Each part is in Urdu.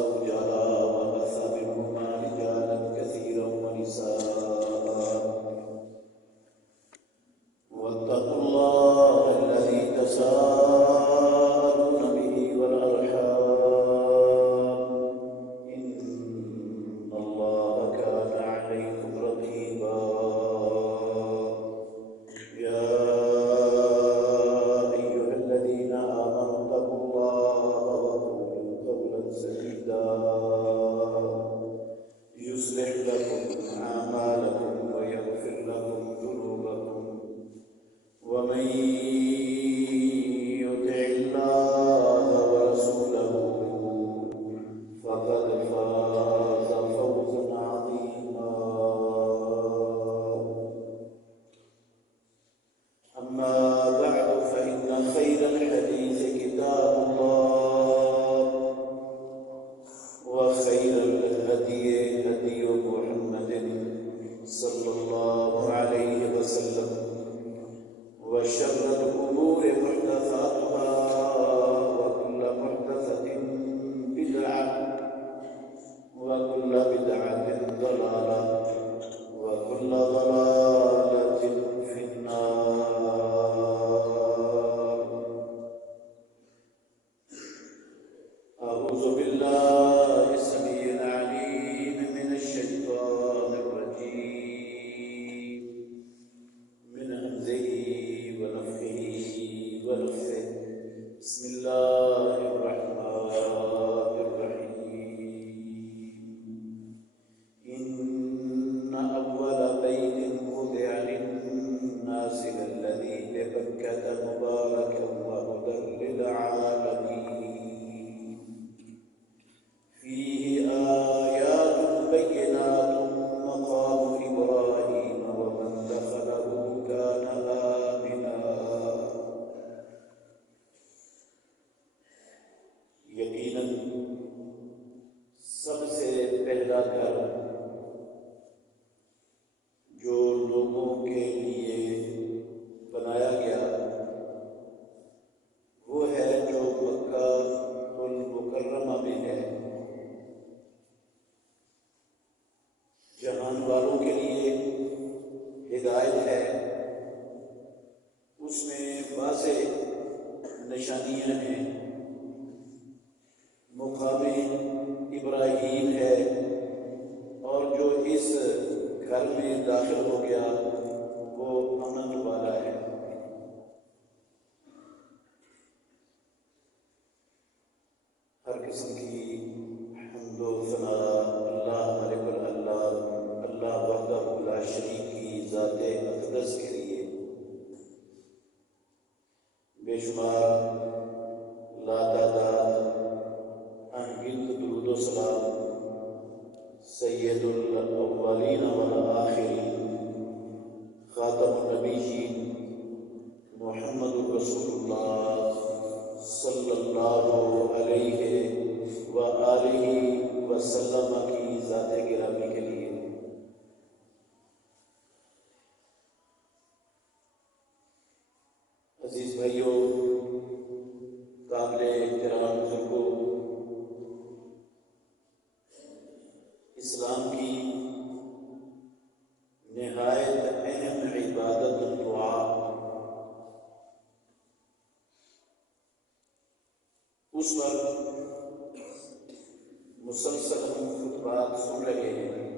زوجها وبث منهما رجالا كثيرا ونساء واتقوا الله الذي تساءلون به والأرحام إن الله كان عليكم رقيبا يا أيها الذين آمنوا اتقوا الله وقولوا قولا سديدا يصلح لكم أعمالكم ويغفر لكم ذنوبكم ومن يطع الله ورسوله فقد فاز فوزا عظيما أما بعد فإن خير الحديث كتاب الله وخير الهدي هدي محمد صلى الله عليه وسلم وشر الأمور محدثاتها وكل محدثة بدعة وكل بدعة ضلالة وكل ضلالة في النار. أعوذ بالله السميع العليم من الشيطان الرجيم من همزه ونفخه ونفثه. بسم الله الرحمن الرحيم. إن أول بيت وضع للناس الذي ببكة مباركا وهدى للعالمين فيه آيات بينات مقام إبراهيم ومن دخله كان آمنا. یقیناً سب سے پہلا گھر جو لوگوں کے لیے بنایا گیا وہ ہے جو مکہ المکرمہ میں ہے، جہان والوں کے لیے ہدایت ہے۔ اس میں واضح نشانیاں ہیں، مقام ابراہیم ہے، اور جو اس گھر میں داخل ہو گیا وہ امن والا ہے۔ ہر قسم کی حمد و ثنا اللہ ملک اللہ اللہ وحدہ لا شریک کی ذات اقدس کے لیے، بے شمار لاتعداد انگنت درود و سلام سید الاولین والآخرین خاتم النبیین محمد رسول اللہ صلی اللہ علیہ وآلہ وسلم کی ذات گرامی کے لیے۔ عزیز بھائیوں، قابل احترام بزرگوں، اسلام کی نہایت اہم عبادت دعا، اس پر مسلسل ہم خطبات سن رہے ہیں۔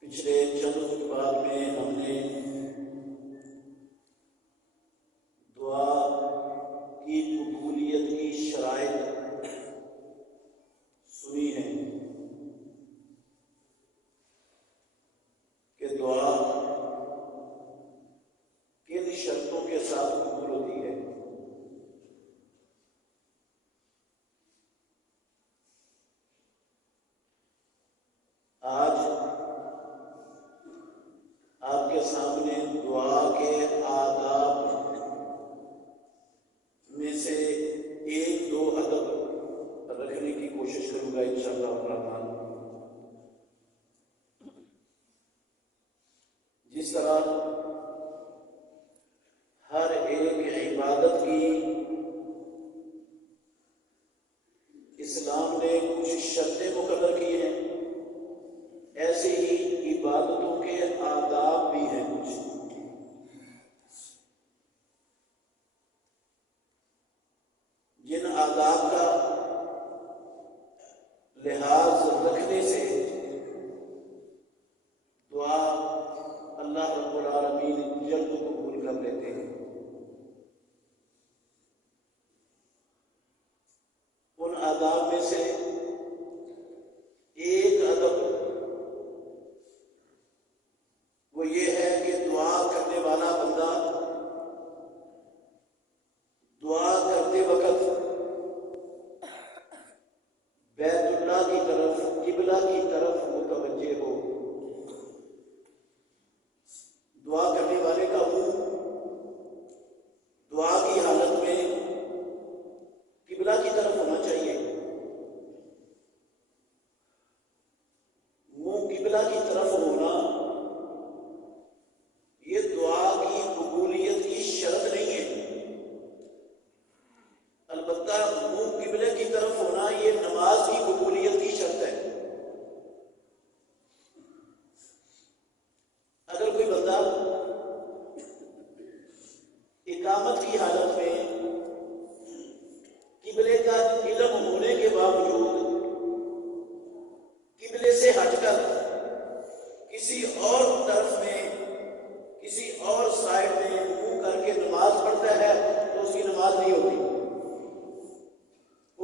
پچھلے چند خطبات میں ہم نے دعا کی قبولیت کی شرائط سنی ہے کہ دعا کن شرطوں کے ساتھ قبول ہوتی ہے۔ آج آپ کے سامنے دعا کے آداب میں سے ایک دو ادب رکھنے کی کوشش کروں گا انشاءاللہ الرحمن۔ جس طرح ہر ایک عبادت کی لحاظ رکھنے سے دعا اللہ رب العالمین جلد قبول کر لیتے ہیں۔ ان آداب میں سے ایک ادب وہ یہ ہے کہ دعا کرنے والا بندہ دعا کرتے وقت بیت اللہ کی طرف، قبلہ کی طرف متوجہ ہو۔ دعا کرنے والے کا منہ دعا کی حالت میں قبلہ کی طرف ہونا چاہیے۔ منہ قبلہ کی طرف ہونا یہ دعا کی قبولیت کی شرط نہیں ہے، البتہ منہ قبلے کی طرف ہونا یہ نماز کی قبولیت کی شرط ہے۔ اگر کوئی بندہ اقامت کی حالت میں قبلے کا علم ہونے کے باوجود قبلے سے ہٹ کر کسی اور طرف میں، کسی اور سائڈ میں منہ کر کے نماز پڑھتا ہے تو اس کی نماز نہیں ہوتی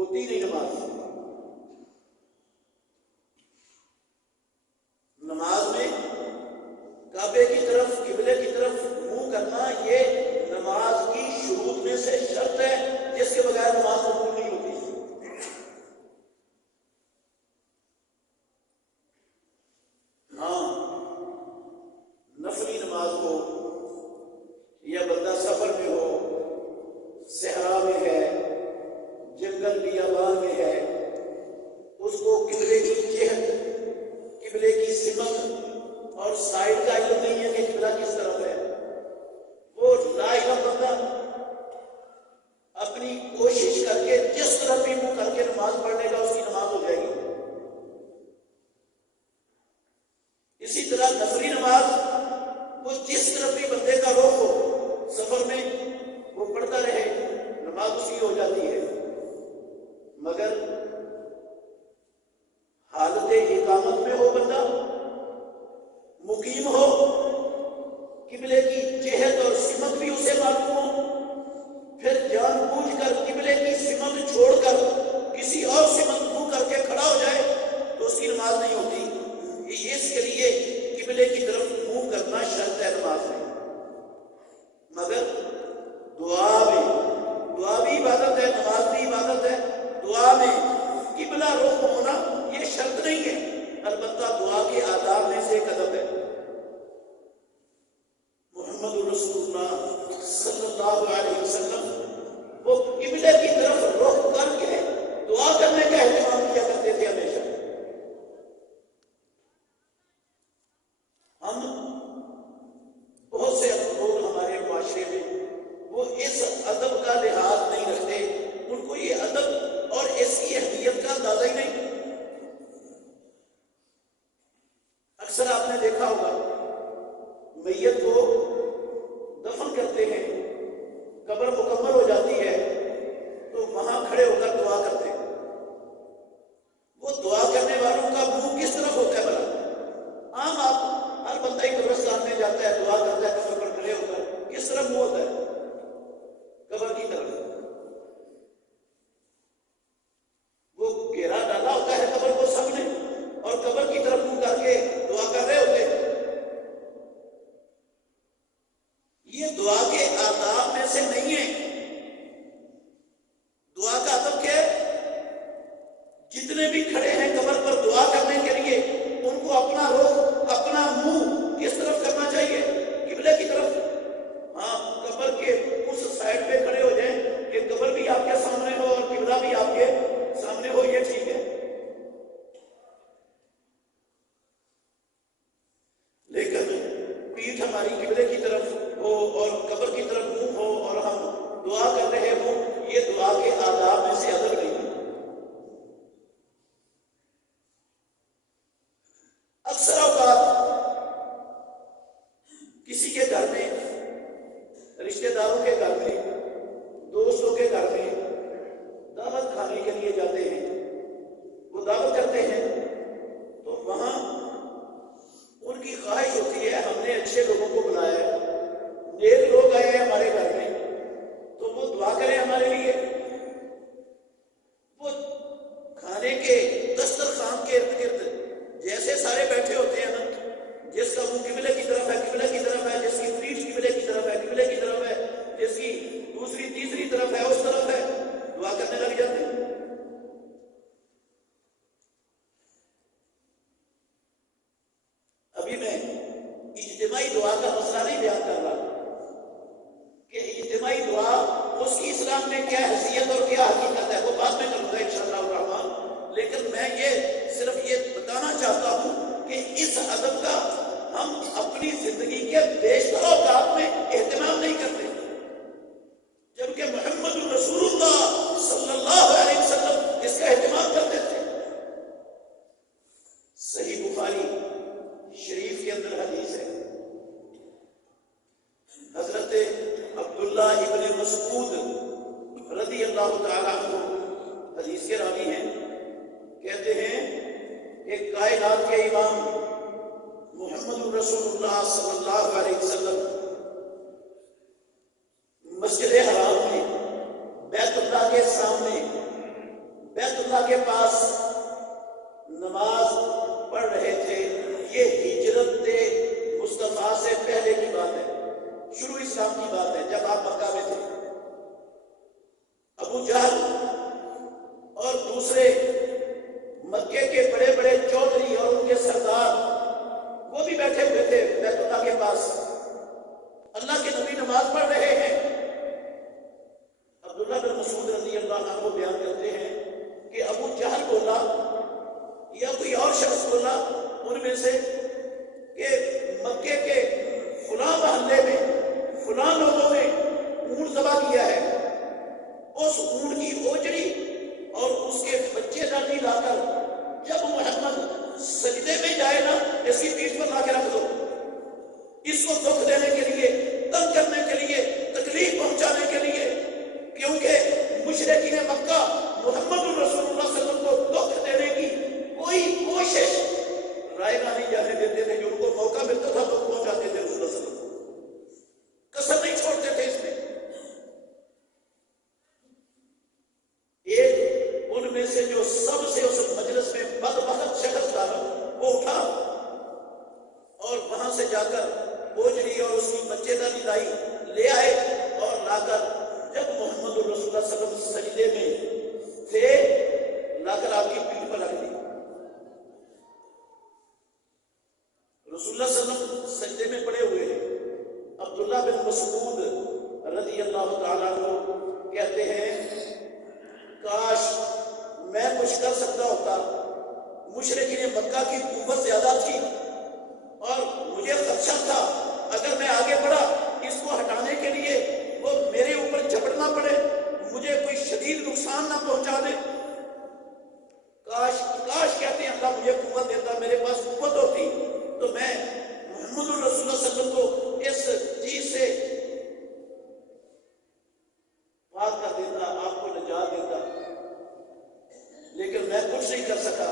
نہیں نماز۔ نماز میں کعبے کی طرف، قبلے کی طرف منہ کرنا یہ نماز کی شروط میں سے شرط ہے جس کے بغیر نماز قبول نہیں ہوتی۔ ہاں، نفلی نماز ہو یا بندہ سفر میں ہو، صحرا میں ہے، جنگل بیابان میں ہے، اس کو قبلے کی جہت، قبلے کی سمت اور سائڈ کا علم نہیں ہے کہ قبلہ کس طرف ہے، وہ لا علم بندہ اپنی کوشش کر کے جس طرف بھی منہ کر کے نماز پڑھنے کا اس کی نماز ہو جائے گی۔ اسی طرح نفلی نماز وہ جس طرف بھی بندے کا رخ ہو، سفر میں وہ پڑھتا رہے، نماز اس کی ہو جاتی ہے۔ مگر حالت اقامت میں ہو بندہ، مقیم ہو، قبلے کی جہت اور سمت بھی اسے معلوم ہو، پھر جان بوجھ کر قبلے کی سمت چھوڑ کر کسی اور سمت منہ کر کے کھڑا ہو جائے تو اس کی نماز نہیں ہوتی۔ اس کے لیے قبلے کی طرف منہ کرنا شرط ہے نماز میں۔ مگر دعا بھی عبادت ہے، نماز بھی عبادت ہے، دعا میں قبلہ رخ ہونا یہ شرط نہیں ہے، البتہ دعا کے آداب میں سے ایک ادب ہے۔ محمد رسول اللہ صلی اللہ علیہ وسلم وہ قبلے کی طرف رخ کر کے دعا کرنے کا اہتمام کیا کرتے تھے ہمیشہ۔ ہم بہت سے لوگ ہمارے معاشرے میں وہ اس ادب کا لحاظ نہیں رکھتے، ان کو یہ ادب اور اس کی اہمیت کا اندازہ ہی نہیں۔ اکثر آپ نے دیکھا ہوگا میت کو دفن کرتے ہیں، قبر مکمل ہو جاتی ہے تو وہاں کھڑے ہو کر دعا کرتے ہیں۔ وہ دعا کرنے والوں کا منہ کس طرف ہوتا ہے بھلا؟ عام آپ ہر بندہ ہی قبرستان میں جاتا ہے، دعا کرتا ہے، قبر پر کھڑے ہو کر کس طرف منہ ہوتا ہے؟ قبر کی طرف۔ وہ گھیرا ڈالا ہوتا ہے قبر کو سامنے اور قبر کی طرف منہ کر کے دعا کر رہے ہوتے ہیں۔ یہ دعا کے آداب میں سے نہیں ہے۔ دعا کا ادب کیا ہے؟ جتنے بھی کھڑے ہیں قبر پر دعا کرنے کے لیے ان کو اپنا رخ، اپنا منہ کس طرف کرنا چاہیے؟ قبلے کی طرف۔ ہاں، قبر کے اس سائڈ پہ کھڑے ہو جائیں کہ قبر بھی آپ کے سامنے ہو اور قبلہ بھی آپ کے سامنے ہو، یہ ٹھیک ہے۔ لیکن پیٹھ ہماری قبلے کی طرف ہو اور قبر کی طرف منہ ہو اور ہم دعا کر رہے ہوں، یہ دعا کے آداب میں سے ادب نہیں ہے۔ اکثر اوقات کسی کے گھر میں، رشتہ داروں کے گھر میں، دوستوں کے گھر میں دعوت کھانے کے لیے جاتے ہیں، وہ وہ دعوت کرتے ہیں تو وہاں ان کی خواہش ہوتی ہے ہم نے اچھے لوگوں کو بلایا ہے، نیک لوگ آئے ہیں ہمارے گھر میں، تو وہ دعا کریں ہمارے لیے۔ وہ کھانے کے دسترخوان کے ارد گرد جیسے سارے بیٹھے ہوتے ہیں نا، جس کا منہ قبلے کی طرف ہے قبلے کی طرف ہے، جس کی پیٹھ قبلے کی طرف ہے قبلے کی طرف ہے، جس کی دوسری تیسری طرف ہے اس طرف ہے، دعا کرنے لگ جاتے ہیں۔ ابھی میں اجتماعی دعا کا مسئلہ نہیں بیان کر رہا کہ اجتماعی دعا اس کی اسلام میں کیا حیثیت اور کیا حقیقت ہے، وہ بعد میں کروں گا انشاءاللہ الرحمن، لیکن میں یہ صرف یہ بتانا چاہتا ہوں کہ اس ادب کا ہم اپنی زندگی کے بیشتر اوقات میں اہتمام نہیں کرتے، جبکہ محمد رسول اللہ صلی اللہ علیہ وسلم اس کا اہتمام کرتے تھے۔ صحیح بخاری شریف کے اندر حدیث ہے، حضرت عبداللہ ابن مسعود رضی اللہ تعالیٰ عنہ حدیث کے راوی ہیں، کہتے ہیں کہ کائنات کے امام محمد رسول اللہ صلی اللہ علیہ وسلم مسجد حرام میں بیت اللہ کے سامنے بیت اللہ کے پاس نماز پڑھ رہے تھے۔ یہ ہجرت مصطفیٰ سے پہلے کی بات ہے، شروع اسلام کی بات ہے، جب آپ مکہ میں تھے۔ ابو جہل اور دوسرے مکے کے بڑے بڑے چودھری اور ان کے سردار وہ بھی بیٹھے ہوئے تھے بیت اللہ کے پاس، اللہ کے نبی نماز پڑھ رہے ہیں۔ عبداللہ بن مسعود رضی اللہ عنہ بیان کرتے ہیں کہ ابو جہل بولا یا کوئی اور شخص بولا ان میں سے کہ مکے کے فلاں محلے میں فلاں لوگوں نے اونٹ ذبح کیا ہے، اس اونٹ کی اوجڑی اور اس کے بچے دانی لا کر جب محمد سجدے میں جائے نا اس کی پیٹھ پر لا کے رکھ دو، اس کو دکھ دینے کے لیے، تنگ کرنے کے لیے، تکلیف پہنچانے کے لیے، کیونکہ مشرکین مکہ محمد رسول اللہ صلی اللہ علیہ وسلم کو دکھ دینے کی کوئی کوشش رائے گاہ نہیں جانے دیتے تھے، جو ان کو موقع ملتا تھا تو پہنچاتے تھے رسول اللہ صلی اللہ علیہ وسلم، کسر نہیں چھوڑتے تھے اس میں۔ ایک ان میں سے جو سب سے اس مجلس میں بدبخت شخص تھا وہ اٹھا اور وہاں سے جا کر بوجھڑی اور اس کی بچے دانی لائی، لے آئے اور لا کر جب محمد رسول اللہ صلی اللہ علیہ وسلم سجدے میں تھے لا کر آپ کی پیٹھ پر رکھ دی۔ رسول اللہ صلی اللہ علیہ وسلم سجدے میں پڑے ہوئے ہیں۔ عبداللہ بن مسعود رضی اللہ تعالیٰ عنہ کہتے ہیں کاش میں کچھ کر سکتا ہوتا، مشرکین مکہ کی قوت زیادہ تھی اور مجھے خدشہ تھا اگر میں آگے بڑھا اس کو ہٹانے کے لیے وہ میرے اوپر جھپٹنا پڑے، مجھے کوئی شدید نقصان نہ پہنچا دے۔ کاش کہتے ہیں اللہ مجھے قوت دیتا، میرے پاس قوت ہوتی تو میں محمد رسول اللہ صلی اللہ علیہ وسلم کو اس چیز سے بات کر دیتا، آپ کو نجات دیتا، لیکن میں کچھ نہیں کر سکا۔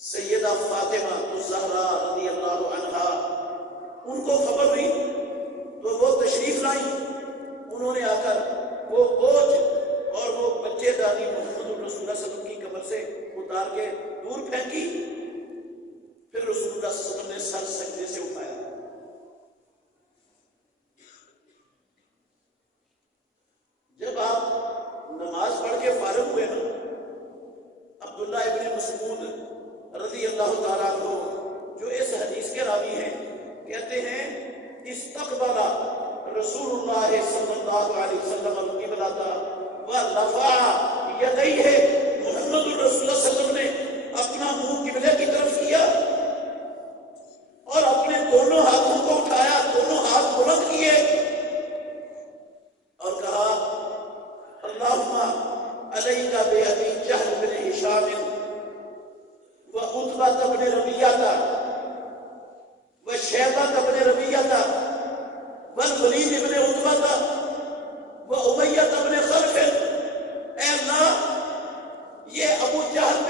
سیدہ فاطمہ الزہرا رضی اللہ عنہا ان کو خبر ہوئی تو وہ تشریف لائیں، انہوں نے آ کر وہ بوجھ اور وہ بچے دانی محمد رسول اللہ صلی اللہ علیہ وسلم کی کمر سے اتار کے دور پھینکی، پھر رسول اللہ صلی اللہ علیہ وسلم نے سر سجدے سے اٹھایا۔ جب آپ نماز پڑھ کے فارغ ہوئے نا، عبداللہ ابن مسعود رضی اللہ تعالیٰ عنہ جو اس حدیث کے راوی ہیں کہتے ہیں استقبل رسول اللہ صلی اللہ علیہ وسلم القبلۃ ورفع یدیہ، محمد رسول اللہ صلی اللہ علیہ وسلم نے اپنا منہ قبلے کی طرف کیا اور اپنے دونوں ہاتھوں کو اٹھایا، دونوں ہاتھ بلند کیے اور کہا اللہم علیک بأبی جہل بن ہشام وعتبہ بن ربیعہ وشیبہ بن ربیعہ والولید بن عتبہ وامیہ بن خلف، اے اللہ یہ ابو جہل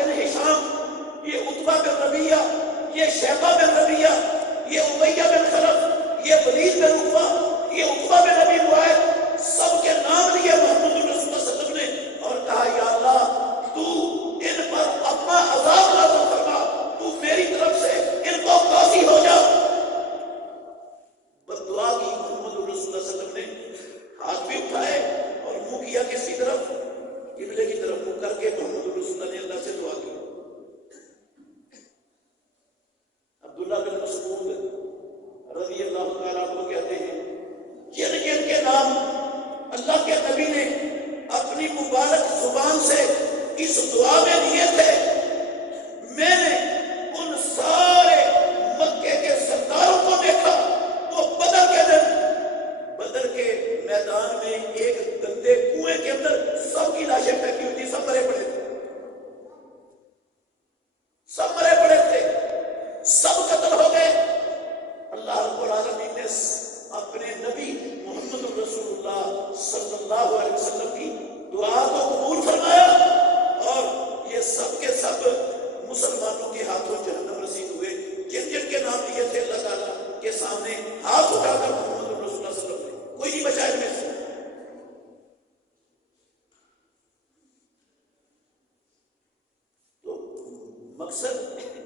کیا کسی طرف؟ قبلے کی طرف منہ کر کے محمد رسول اللہ نے اللہ سے دعا کی. عبداللہ بن مسعود رضی اللہ تعالیٰ عنہ کہتے ہیں جن جن کے نام اللہ کے نبی نے اپنی مبارک زبان سے اس دعا میں دیے تھے، میں نے ان سارے مکے کے سرداروں کو دیکھا. وہ بدر کے دن بدر کے میدان میں ایک گندے کنویں کے اندر سب کی لاشیں پھینکی ہوئی تھی، سب مرے پڑے تھے، سب مرے پڑے تھے، سب قتل ہو گئے. اللہ رب العالمین نے اپنے نبی محمد رسول اللہ صلی اللہ علیہ وسلم کی دعا کو قبول فرمایا اور یہ سب کے سب مسلمانوں کے ہاتھوں جہنم رسید ہوئے. جن جن کے نام لیے تھے اللہ تعالیٰ کے سامنے ہاتھ اٹھا کر محمد رسول اللہ صلی اللہ علیہ وسلم نے کوئی نہیں بچا ان میں سے. تو مقصد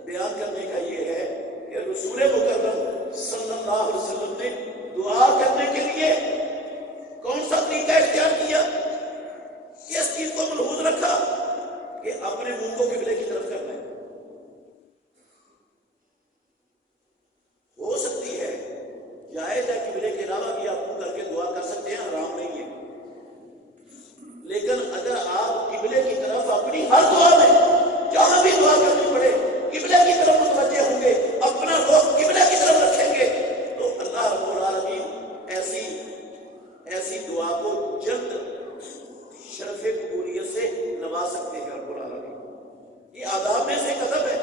بیان کرنے کا یہ ہے کہ رسول مکرم صلی اللہ علیہ وسلم نے دعا کرنے کے لیے کون سا طریقہ اختیار کیا؟ کس چیز کو ملحوظ رکھا کہ اپنے منہ کو قبلے کی طرف کرنا ہے. ہو سکتی ہے جائز ہے قبلے کے علاوہ بھی آپ منہ کر کے دعا کر سکتے ہیں، حرام نہیں ہے. لیکن اگر آپ قبلے کی طرف اپنی ہر دعا میں جہاں بھی دعا کرنی پڑے قبلے کی طرف متوجہ ہوں گے، اپنا رخ قبلے کی طرف رکھیں گے، تو اللہ رب العالمین ایسی دعا کو جلد شرف قبولیت سے نواز سکتے ہیں. رب العالمین یہ آداب میں سے ایک ادب ہے.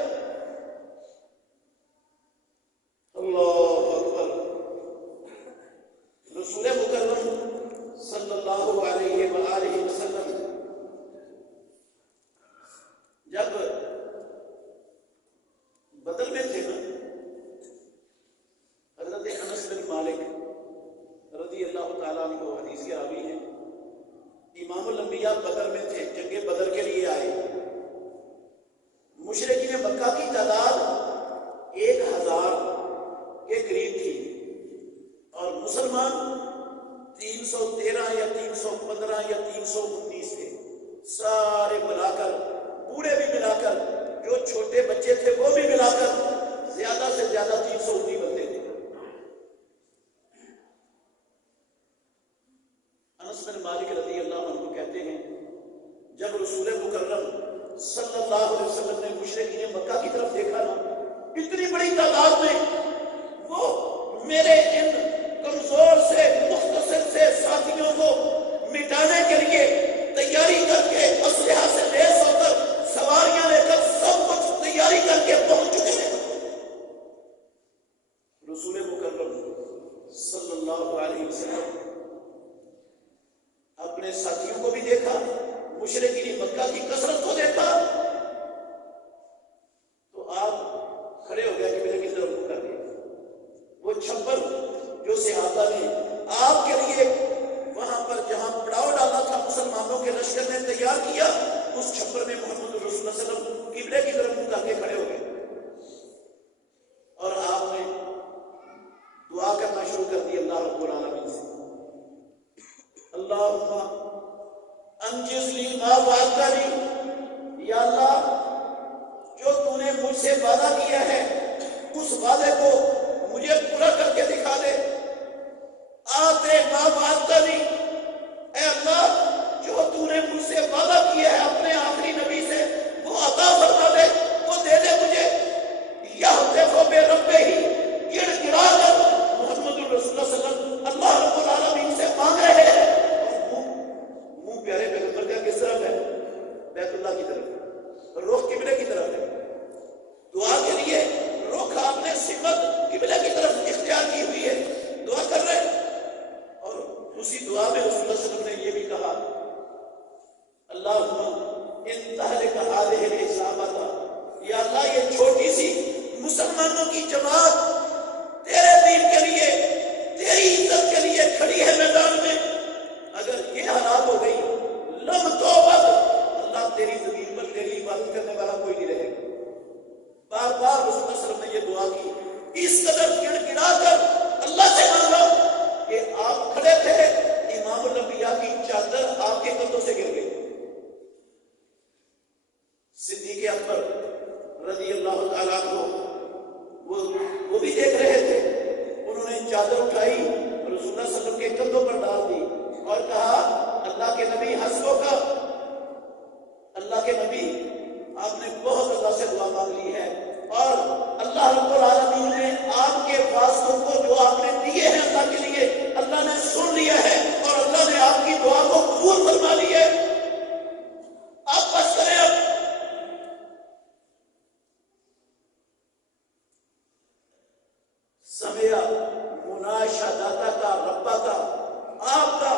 اللہ اکبر. رسول مکرم صلی اللہ علیہ وآلہ وسلم جب بدر میں تھے نا، حضرت انس بن مالک رضی اللہ تعالیٰ عنہ حدیث کے راوی ہیں، امام الانبیاء بدر میں تھے، جنگ بدر کے لیے آئے. مشرکین مکہ کی تعداد 1000 کے قریب تھی اور مسلمان 313 یا 315 یا 319 تھے. سارے ملا کر، بوڑھے بھی ملا کر، جو چھوٹے بچے تھے وہ بھی ملا کر زیادہ سے زیادہ 319 بندے تھے. انس بن مالک رضی اللہ عنہ کہتے ہیں جب رسول مکرم صلی اللہ علیہ وسلم نے مشرکین مکہ کی طرف دیکھا نا، اتنی بڑی تعداد میں، وہ میرے ان کمزور سے مختصر سے ساتھیوں کو مٹانے کے لیے تیاری کر کے اسلحہ سے لیس ہو کر سواریاں لے کر سب کچھ تیاری کر کے پہنچ چکے تھے. رسول مکرم صلی اللہ علیہ وسلم اپنے ساتھیوں کو بھی دیکھا، مشرکین مکہ کی کثرت کو دیکھا، تو آپ کھڑے ہو گئے قبلے کی طرف منہ کر کے. وہ چھپر جو صحابہ نے آپ کے لیے وہاں پر جہاں پڑاؤ ڈالا تھا مسلمانوں کے لشکر نے تیار کیا، اس چھپر میں محمد رسول اللہ صلی اللہ علیہ وسلم قبلے کی طرف منہ کر کے کھڑے ہو گئے اور آپ نے دعا کرنا شروع کر دی اللہ رب العالمین سے. اللہم انجز لی ما وعدتنی، یا اللہ جو تو نے مجھ سے وعدہ کیا ہے اس وعدے کو مجھے پورا کر کے دکھا دے. آتے ما وعدتنی، اے اللہ جو تو نے مجھ سے وعدہ کیا ہے اپنے آخری نبی سے وہ عطا فرما دے، وہ دے دے مجھے. یہتف بربہ، گڑ گڑا کر محمد رسول اللہ صلی اللہ علیہ وسلم اللہ رب العالمین سے مانگ رہے ہیں. منہ پیارے پیغمبر کا کس طرف ہے؟ بیت اللہ کی طرف، رخ قبلے کی طرف ہے. دعا کے لیے رخ آپ نے سمت قبلے کی طرف اختیار کی ہوئی ہے، دعا کر رہے ہیں. اور اسی دعا میں رسول اللہ صلی اللہ علیہ وسلم نے یہ بھی کہا اللہم ان تہلک ہذہ العصابۃ، یا اللہ یہ چھوٹی سی مسلمانوں کی جماعت تیرے دین کے لیے، تیری عزت کے لیے کھڑی ہے میدان میں، اگر یہ حالات ہو گئی لم توبت، اللہ تیری زمین پر تیری عبادت کرنے والا کوئی نہیں رہے گا. بار بار رسول اللہ صلی اللہ علیہ وسلم نے یہ دعا کی، اس قدر گڑ گڑا کر اللہ سے مانگا کہ آپ کھڑے تھے، امام الانبیاء کی چادر آپ کے کے نبی حسبوں کا، اللہ کے نبی آپ نے بہت اللہ سے دعا مانگ لی ہے، اور اللہ رب العالمین نے آپ کے واسطوں کو جو آپ نے دیے ہیں اللہ کے لیے، اللہ نے سن لیا ہے اور اللہ نے آپ کی دعا کو قبول فرما لی ہے۔ آپ بس کریں اب۔ سمیا مناشا داتا کا، ربا کا، آپ کا،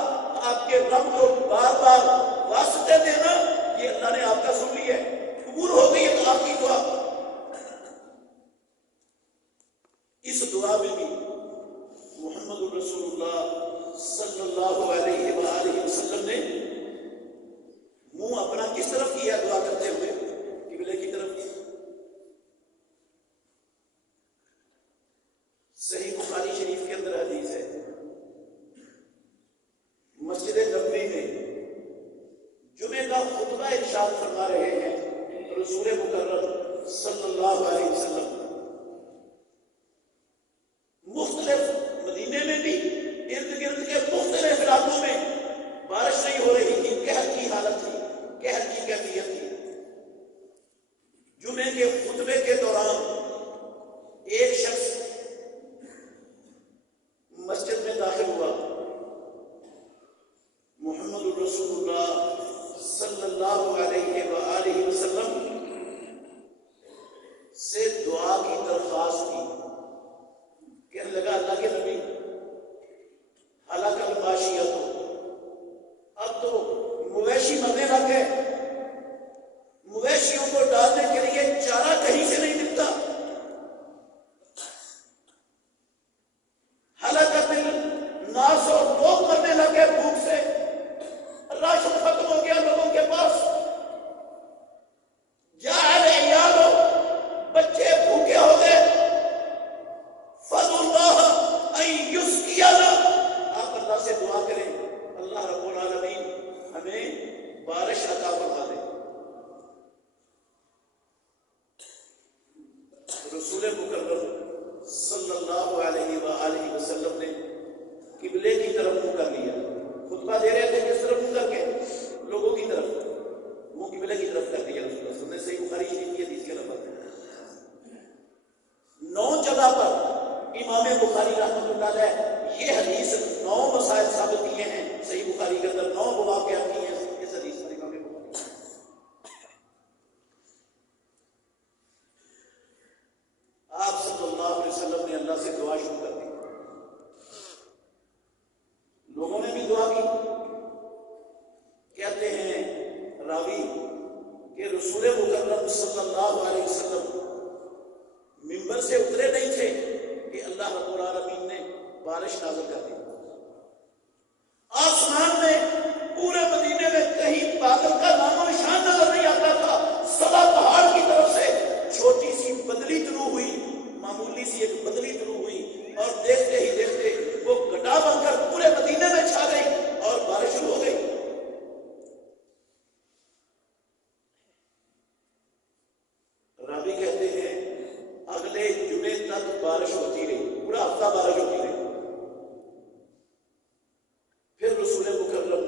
آپ کے رب کو بار بار واسطے دینا، یہ اللہ نے آپ کا سن لیا ہے، قبول ہو گئی ہے تو آپ کی دعا۔ اس دعا میں بھی محمد الرسول اللہ صلی اللہ علیہ وآلہ وسلم نے منہ اپنا کس طرف کیا دعا کرتے ہوئے؟ قبلے کی طرف۔ صحیح بخاری شریف کے اندر حدیث ہے، مسجد نبوی میں جمعے کا خطبہ ارشاد فرما رہے ہیں رسول مکرم صلی اللہ علیہ وسلم۔ مختلف مدینے میں بھی ارد گرد کے مختلف علاقوں میں بارش نہیں ہو رہی تھی، قحط کی حالت تھی، قحط کی کیفیت تھی۔ جمعے کے خطبے کے دوران ایک شخص مسجد میں داخل ہوا، محمد الرسول اللہ صلی اللہ علیہ وآلہ وسلم سے دعا کی درخواست کی۔ کہنے لگا اللہ کے نبی، ہلاک الماشیۃ، اب تو مویشی مرنے لگ گئے، مویشیوں کو ڈالنے کے لیے چارہ کہیں سے نہیں ملتا، ہلاکت الناس، اور لوگ مرنے لگے بھوک سے، راشن ختم ہو گیا لوگوں کے پاس، جاہل عیال ہو، بچے بھوکے ہو گئے، فضل اللہ ان یسقینا، آپ اللہ سے دعا کریں اللہ رب العالمین ہمیں بارش عطا فرما دے۔ رسول مکرم صلی اللہ علیہ وآلہ وسلم نے قبلے کی طرف منہ کر لیا، خطبہ دے رہے تھے کس طرف منہ کر کے؟ لوگوں کی طرف، منہ قبلے کی طرف کر دیا رسول اللہ صلی اللہ علیہ وسلم نے۔ صحیح بخاری شریف کی حدیث کے لفظ 9 جگہ پر امام بخاری رحمۃ اللہ علیہ یہ حدیث 9 مسائل ثابت کیے ہیں، صحیح بخاری کے اندر 9 مواقعات کیے ہیں اس حدیث پر امام بخاری۔ آپ صلی اللہ علیہ وسلم نے اللہ سے دعا شروع کر دی، لوگوں نے بھی دعا کی۔ کہتے ہیں راوی کہ رسول مکرم صلی اللہ علیہ وسلم منبر سے اترے نہیں تھے کہ اللہ رب العالمین نے بارش نازل کر دی۔ آسمان میں پورے مدینے میں کہیں بادل کا نام و نشان نظر نہیں آتا تھا، سدا پہاڑ کی طرف سے چھوٹی سی بدلی طلوع ہوئی، معمولی سی ایک بدلی طلوع ہوئی، اور دیکھتے ہی دیکھتے وہ گھٹا بن کر پورے مدینے میں چھا گئی اور بارش شروع ہو گئی۔ رابی کہتے ہیں اگلے جمعے تک بارش ہوتی رہی، پورا ہفتہ بارش ہوتی رہی۔ پھر رسول مکرم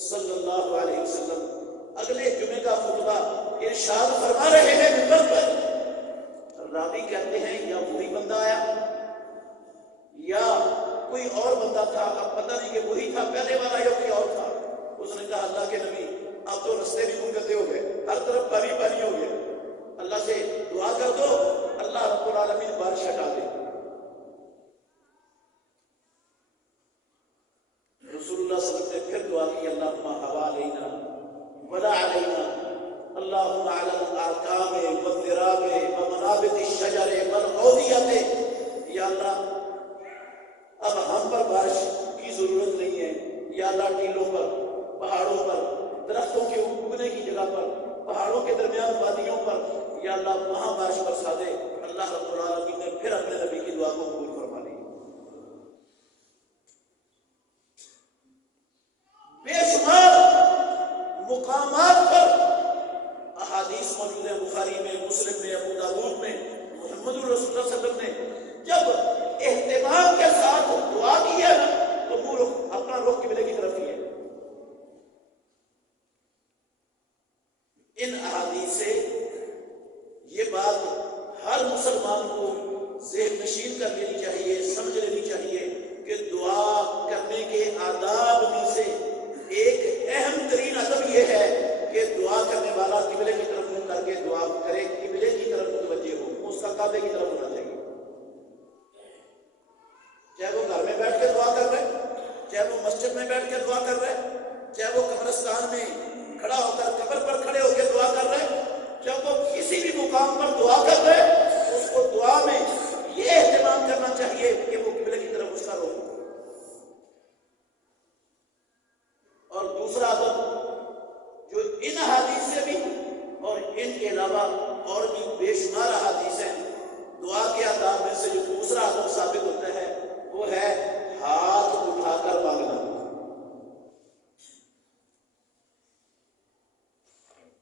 صلی اللہ علیہ وسلم اگلے جمعے کا خطبہ ارشاد فرما رہے ہیں منبر پر۔ راوی کہتے ہیں یا وہی بندہ آیا یا کوئی اور بندہ تھا، اب پتہ نہیں کہ وہی تھا پہلے والا یا کوئی اور تھا۔ اس نے کہا اللہ کے نبی اب تو رستے بھی گم گندے ہو گئے، ہر طرف پانی پانی ہو گیا، اللہ سے دعا کر دو اللہ رب العالمین بارش ہٹا دے۔ رسول اللہ صلی اللہ علیہ وسلم نے پھر دعا کی اللہم حوالینا ولا علینا، اللہم علی الارکام والذراب ومنابت الشجر والعودیت، یا اللہ اب ہم پر بارش کی ضرورت نہیں ہے، یا اللہ ٹیلوں پر، پہاڑوں پر، درختوں کے اگنے کی جگہ پر، پہاڑوں کے درمیان وادیوں پر، یا اللہ وہاں بارش برسا دے۔ اللہ رب العالمین نے پھر اپنے نبی کی دعا کو قبول فرما لی۔ بے شمار مقامات پر احادیث موجود ہیں، بخاری میں، مسلم میں، ابو داؤد میں، محمد الرسول اللہ صلی اللہ علیہ وسلم نے جب اہتمام کے ساتھ دعا کی ہے نا تو منہ اپنا رخ قبلے کی طرف کیا، ان احادیث سے یہ بات ہر مسلمان کو ذہن نشین کر لینی چاہیے، سمجھ لینی چاہیے کہ دعا کرنے کے آداب میں سے ایک اہم ترین ادب یہ ہے کہ دعا کرنے والا قبلے کی طرف منہ کر کے دعا کرے، قبلے کی طرف متوجہ ہو، اس کا کعبے کی طرف ہونا چاہیے، چاہے وہ گھر میں بیٹھ کے دعا کر رہے، چاہے وہ مسجد میں بیٹھ کے دعا کر رہے، چاہے وہ قبرستان میں کھڑا ہو کر قبر پر کھڑے ہو کے دعا کر رہے، چاہے وہ کسی بھی مقام پر دعا کر رہے، اس کو دعا میں یہ اہتمام کرنا چاہیے کہ وہ قبلے کی طرف اس کا رخ ہو۔ اور دوسرا ادب جو ان احادیث سے بھی اور ان کے علاوہ اور بھی بے شمار احادیث ہیں، دعا کے آداب میں سے جو دوسرا ادب ثابت ہوتا ہے وہ ہے ہاتھ اٹھا کر مانگنا۔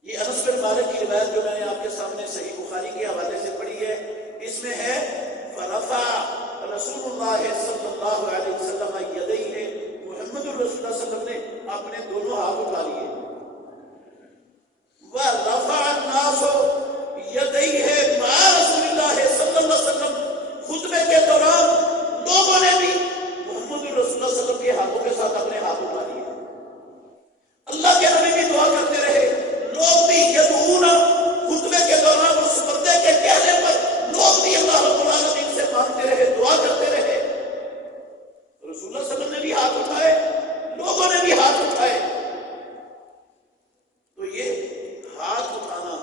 یہ انس بن مالک کی روایت جو میں نے آپ کے سامنے صحیح بخاری کے حوالے سے پڑھی ہے، اس میں ہے فرفع رسول اللہ صلی اللہ علیہ وسلم یدیہ، محمد الرسول اللہ صلی اللہ علیہ وسلم نے اپنے دونوں ہاتھ اٹھا لیے، ورفع الناس یدیہ مع رسول اللہ صلی اللہ علیہ وسلم، خطبے کے دوران لوگوں نے بھی محمد الرسول اللہ صلی اللہ علیہ وسلم کے ہاتھوں کے ساتھ اپنے ہاتھ اٹھا لیے۔ اللہ کے نبی بھی دعا کرتے رہے، لوگ بھی یدعون، خطبے کے دوران اس بندے کے کہنے پر لوگ بھی اللہ رب العالمین سے مانگتے رہے، دعا کرتے رہے۔ رسول اللہ صلی اللہ علیہ وسلم نے بھی ہاتھ اٹھائے، لوگوں نے بھی ہاتھ اٹھائے۔ تو یہ ہاتھ اٹھانا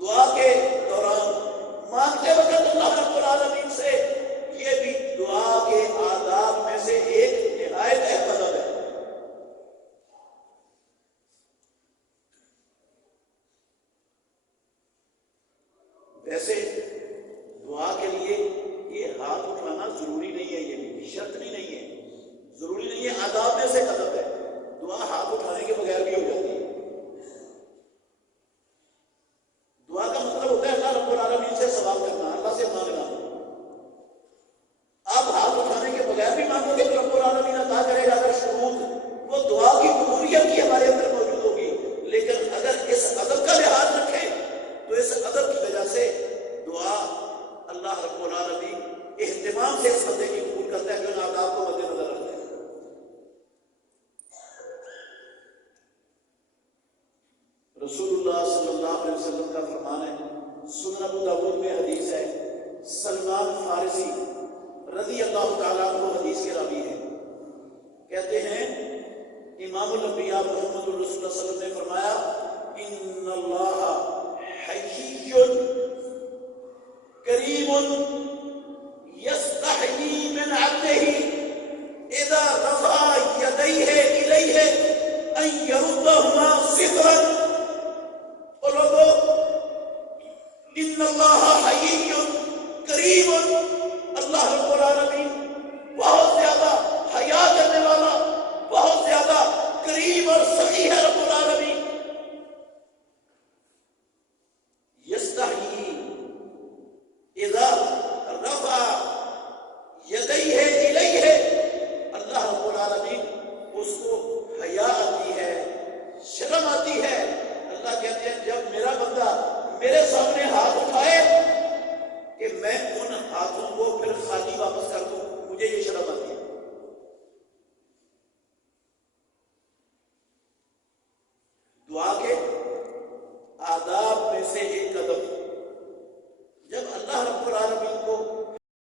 دعا کے دوران مانگتے وقت اللہ رب العالمین سے، یہ بھی دعا کے آداب میں سے ایک نہایت اہم ادب ہے۔ ویسے دعا کے لیے یہ ہاتھ اٹھانا ضروری نہیں ہے، یہ بھی شرط بھی نہیں ہے، ضروری نہیں ہے، آداب میں سے ادب ہے، دعا ہاتھ اٹھانے کے بغیر بھی ہو جاتی ہے۔ دعا کا مطلب ہوتا ہے اللہ رب العالمین سے سوال کرنا، اللہ سے مانگنا۔ آپ ہاتھ اٹھانے کے بغیر بھی مانگو گے تو رب العالمین عطا کرے گا، اگر شروط وہ دعا کی قبولیت کی ہمارے اندر موجود ہوگی۔ لیکن اگر اس ادب کا لحاظ رکھیں تو اس ادب کی وجہ سے دعا اللہ رب العالمین اہتمام سے اس بندے کی قبول کرتا ہے کہ ان آداب کو مد نظر رکھتا ہے۔ رسول اللہ صلی اللہ علیہ وسلم کا فرمان ہے، سنن ابو داؤد میں حدیث ہے، سلمان فارسی رضی اللہ تعالیٰ عنہ حدیث کے راوی ہے، کہتے ہیں امام الانبیاء محمد الرسول اللہ صلی اللہ علیہ وسلم نے فرمایا، ان اللہ حی کریم یستحیی من عبدہ اذا رفع یدیہ الیہ ان یردہما صفرا۔ اور لوگو، ان اللہ حی کریم، اللہ رب العالمین بہت زیادہ حیا کرنے والا، بہت زیادہ کریم اور سخی ہے رب العالمین۔ یستحیی اذا رفع یدیہ الیہ، اللہ رب العالمین اس کو حیا آتی ہے، شرم آتی ہے۔ اللہ کہتے ہیں جب میرا بندہ میرے سامنے ہاتھ اٹھائے کہ میں ان ہاتھوں کو پھر خالی واپس کر دوں، مجھے یہ شرم آتی ہے۔ دعا کے آداب میں سے ایک ادب